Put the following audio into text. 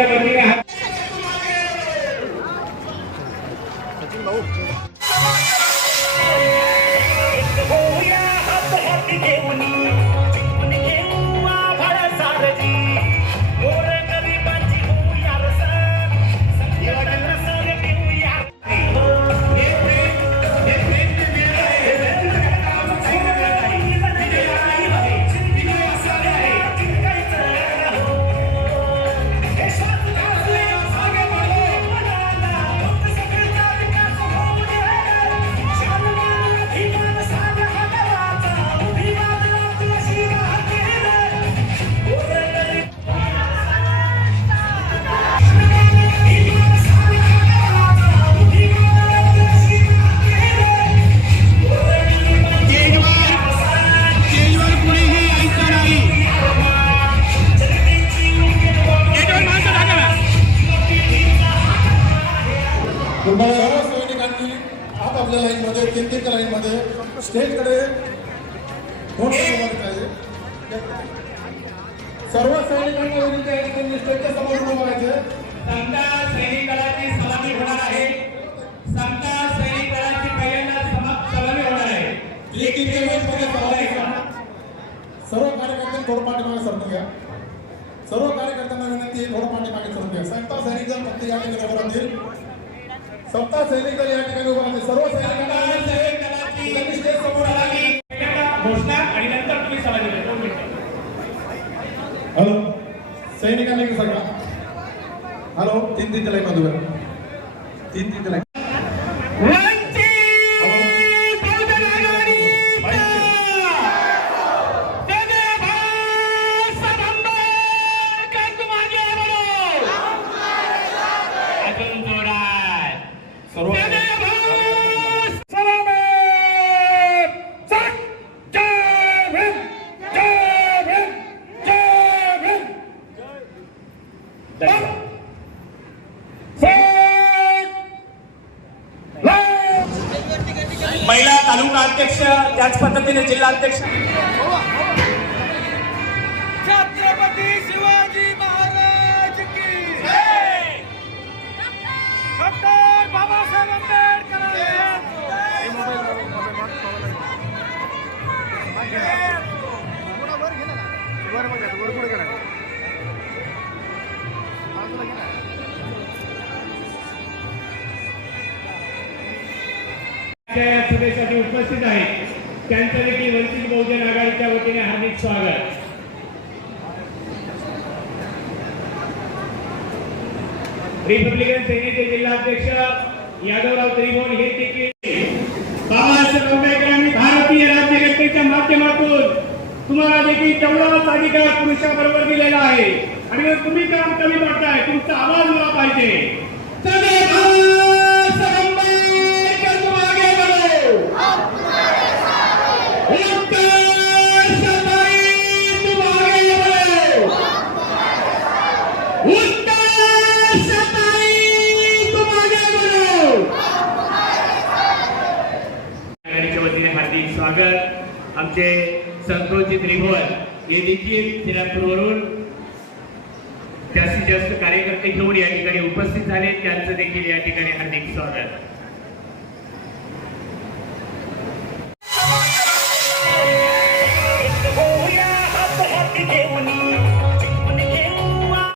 आघाडीच्या वतीने तीन तीन लाईनमध्ये स्टेजकडे उभं राहायचे. सर्व सैनिकांना विनंती आहे त्यांनी स्टेजच्या समोर उभं समता सैनिक दलाची सलामी होणार आहे. सैनिक दलाची पहिल्यांदा सलामी होणार. सर्व कार्यकर्त्यांनी थोडं पाठीमागे सरकून घ्या. सर्व कार्यकर्त्यांना विनंती आहे थोडं पाठीमागे सरकून घ्या. सप्ताह सैनिक दल फक्त या ठिकाणी उभं राहतील सप्ताह सैनिक दल या ठिकाणी उभं राहतील सर्व सैनिकांना विनंती आहे की त्यांनी स्टेज समोर आला पहिल्यांदा घोषणा आणि नंतर तुम्ही सलामी द्या दोन मिनिटं हॅलो सैनिकांनी इकडे सगळा हॅलो तीन तीन लाईन मध्ये उभे. तीन तीन लाईन धन्यवाद. महिला तालुका अध्यक्ष त्याच पद्धतीने जिल्हा अध्यक्ष. छत्रपती शिवाजी महाराज की डॉक्टर बाबासाहेब आंबेडकर. या सभेसाठी उपस्थित आहेत. त्यांचं देखील वंचित बहुजन आघाडीच्या वतीने हार्दिक स्वागत. रिपब्लिकन सेनेचे जिल्हाध्यक्ष यादवराव त्रिभुवन हे देखील बाबासाहेब आंबेडकरांनी भारतीय राज्यघटनेच्या माध्यमातून तुम्हाला देखील तेवढाच अधिकार पुरुषाबरोबर दिलेला आहे. आणि तुम्ही काम कमी पडताय तुमचा आवाज मला पाहिजे. वतीने हार्दिक स्वागत. आमचे संतोषजी त्रिभुवन हे देखील सिरापूरवरून जास्तीत जास्त कार्यकर्ते घेऊन या ठिकाणी उपस्थित झाले. त्यांचं देखील या ठिकाणी हार्दिक स्वागत.